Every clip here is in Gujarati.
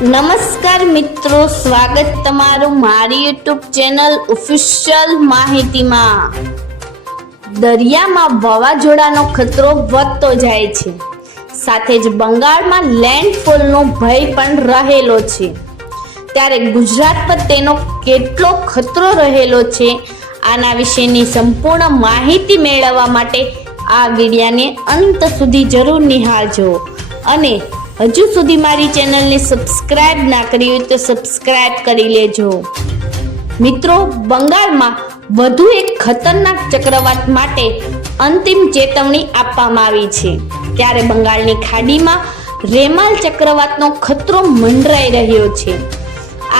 નમસ્કાર મિત્રો, સ્વાગત તમારું મારી યુટ્યુબ ચેનલ ઓફિશિયલ માહિતીમાં। દરિયામાં વાવાઝોડાનો ખતરો વધતો જાય છે, સાથે જ બંગાળમાં લેન્ડફોલનો ભય પણ રહેલો છે। ત્યારે ગુજરાત પર તેનો કેટલો ખતરો રહેલો છે, આના વિશેની સંપૂર્ણ માહિતી મેળવવા માટે આ વિડિયોને અંત સુધી જરૂર નિહાળજો અને હજુ સુધી મારી ચેનલને સબસ્ક્રાઇબ ના કરી હોય તો સબસ્ક્રાઇબ કરી લેજો। મિત્રો, બંગાળમાં વધુ એક ખતરનાક ચક્રવાત માટે અંતિમ ચેતવણી આપવામાં આવી છે। ત્યારે બંગાળની ખાડીમાં રેમાલ ચક્રવાતનો ખતરો મંડરાઈ રહ્યો છે।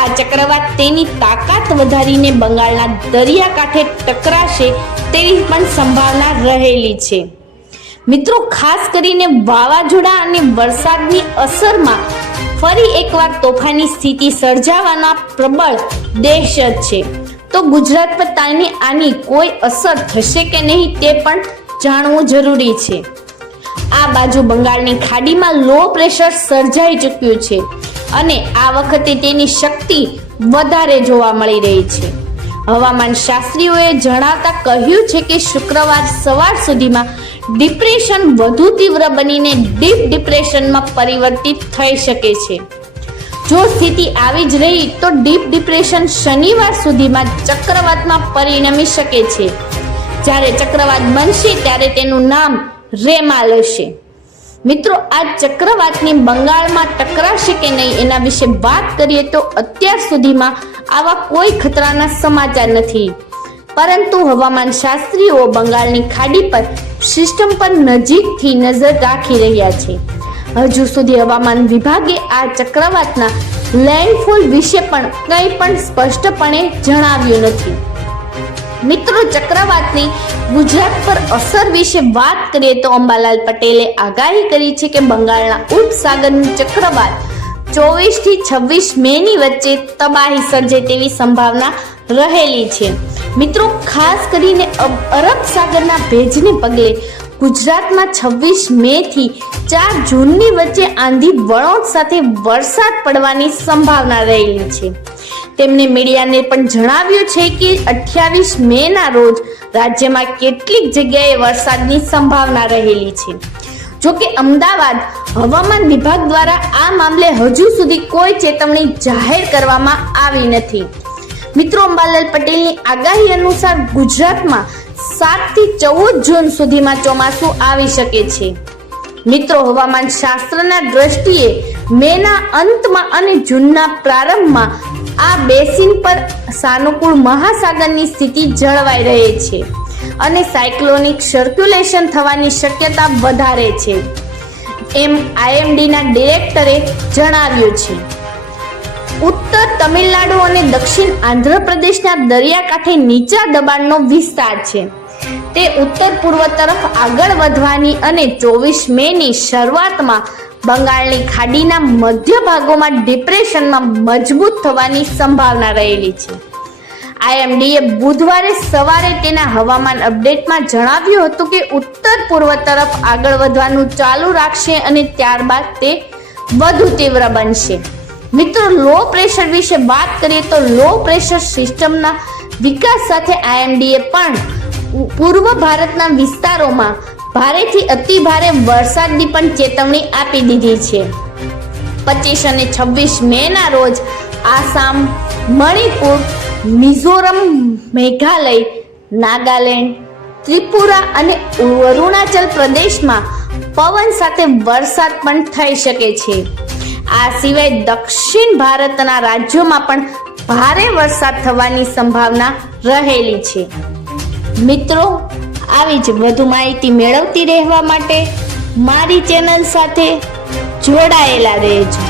આ ચક્રવાત તેની તાકાત વધારીને બંગાળના દરિયાકાંઠે ટકરાશે તેવી પણ સંભાવના રહેલી છે। મિત્રો, ખાસ કરીને વાવાઝોડા અને વરસાદની અસરમાં ફરી એકવાર તોફાની સ્થિતિ સર્જાવાના પ્રબળ દહેશત છે। તો ગુજરાત પર આની કોઈ અસર થશે કે નહીં તે પણ જાણવું જરૂરી છે। આ બાજુ બંગાળની ખાડીમાં લો પ્રેશર સર્જાઈ ચૂક્યું છે અને આ વખતે તેની શક્તિ વધારે જોવા મળી રહી છે। હવામાન શાસ્ત્રીઓએ જણાવતા કહ્યું છે કે શુક્રવાર સવાર સુધીમાં ડિપ્રેશન વધુ તીવ્ર બનીને ડીપ ડિપ્રેશનમાં પરિવર્તિત થઈ શકે છે। જો સ્થિતિ આવી જ રહી તો ડીપ ડિપ્રેશન શનિવાર સુધીમાં ચક્રવાતમાં પરિણમી શકે છે। જ્યારે ચક્રવાત બનશે ત્યારે તેનું નામ રેમાલ હશે। મિત્રો, આ ચક્રવાતની બંગાળમાં ટકરાશે કે નહીં એના વિશે વાત કરીએ તો અત્યાર સુધીમાં આવા કોઈ ખતરાના સમાચાર નથી, પરંતુ હવામાન શાસ્ત્રીઓ બંગાળની ખાડી પર સિસ્ટમ પર નજીકથી નજર રાખી રહ્યા છે। હજુ સુધી હવામાન વિભાગે આ ચક્રવાતના લેન્ડફોલ વિશે પણ કંઈ પણ સ્પષ્ટપણે જણાવ્યું નથી। મિત્રો, ચક્રવાતની ગુજરાત પર અસર વિશે વાત કરીએ તો અંબાલાલ પટેલે આગાહી કરી છે કે બંગાળના ઉપસાગરનું ચક્રવાત 24 થી 26 મેની વચ્ચે તબાહી સર્જે તેવી સંભાવના રહેલી છે। મિત્રો, ખાસ કરીને અરબ સાગરના ભેજને પગલે ગુજરાતમાં 26 મે થી 4 જૂનની વચ્ચે આંધી વળોંક સાથે વરસાદ પડવાની સંભાવના રહેલી છે। તેમણે મીડિયાને પણ જણાવ્યું છે કે 28 મેના રોજ રાજ્યમાં કેટલીક જગ્યાએ વરસાદની સંભાવના રહેલી છે। જોકે અમદાવાદ હવામાન વિભાગ દ્વારા આ મામલે હજુ સુધી કોઈ ચેતવણી જાહેર કરવામાં આવી નથી। મિત્રો, અંબાલાલ પટેલની આગાહી અનુસાર ગુજરાતમાં 7 થી 14 જૂન સુધીમાં ચોમાસું આવી શકે છે। મિત્રો, હવામાન શાસ્ત્રના દ્રષ્ટિએ મેના અંતમાં અને જૂનના પ્રારંભમાં આ બેસિન પર સાનુકૂળ મહાસાગરની સ્થિતિ જળવાઈ રહે છે અને સાયક્લોનિક સર્ક્યુલેશન થવાની શક્યતા વધારે છે, એમ આઈએમડીના ડિરેક્ટરે જણાવ્યું છે। ઉત્તર તમિલનાડુ અને દક્ષિણ આંધ્રપ્રદેશના દરિયાકાંઠે નીચા દબાણનો વિસ્તાર છે। તે ઉત્તર પૂર્વ તરફ આગળ વધવાની અને 24 મેની શરૂઆતમાં બંગાળની ખાડીના મધ્ય ભાગોમાં ડિપ્રેશનમાં મજબૂત થવાની સંભાવના રહેલી છે। આઈએમડીએ બુધવારે સવારે તેના હવામાન અપડેટમાં જણાવ્યું હતું કે ઉત્તર પૂર્વ તરફ આગળ વધવાનું ચાલુ રાખશે અને ત્યારબાદ તે વધુ તીવ્ર બનશે। મિત્રો, લો પ્રેશર વિશે વાત કરીએ તો લો પ્રેશર સિસ્ટમના વિકાસ સાથે આઈએમડીએ પણ પૂર્વ ભારતના વિસ્તારોમાં ભારેથી અતિ ભારે વરસાદની પણ ચેતવણી આપી દીધી છે। 25 અને 26 મેના રોજ આસામ, મણિપુર, મિઝોરમ, મેઘાલય, નાગાલેન્ડ, ત્રિપુરા અને અરુણાચલ પ્રદેશમાં પવન સાથે વરસાદ પણ થઈ શકે છે। આ સિવાય દક્ષિણ ભારતના રાજ્યોમાં પણ ભારે વરસાદ થવાની સંભાવના રહેલી છે। મિત્રો, આવી જ વધુ માહિતી મેળવતી રહેવા માટે મારી ચેનલ સાથે જોડાયેલા રહેજો।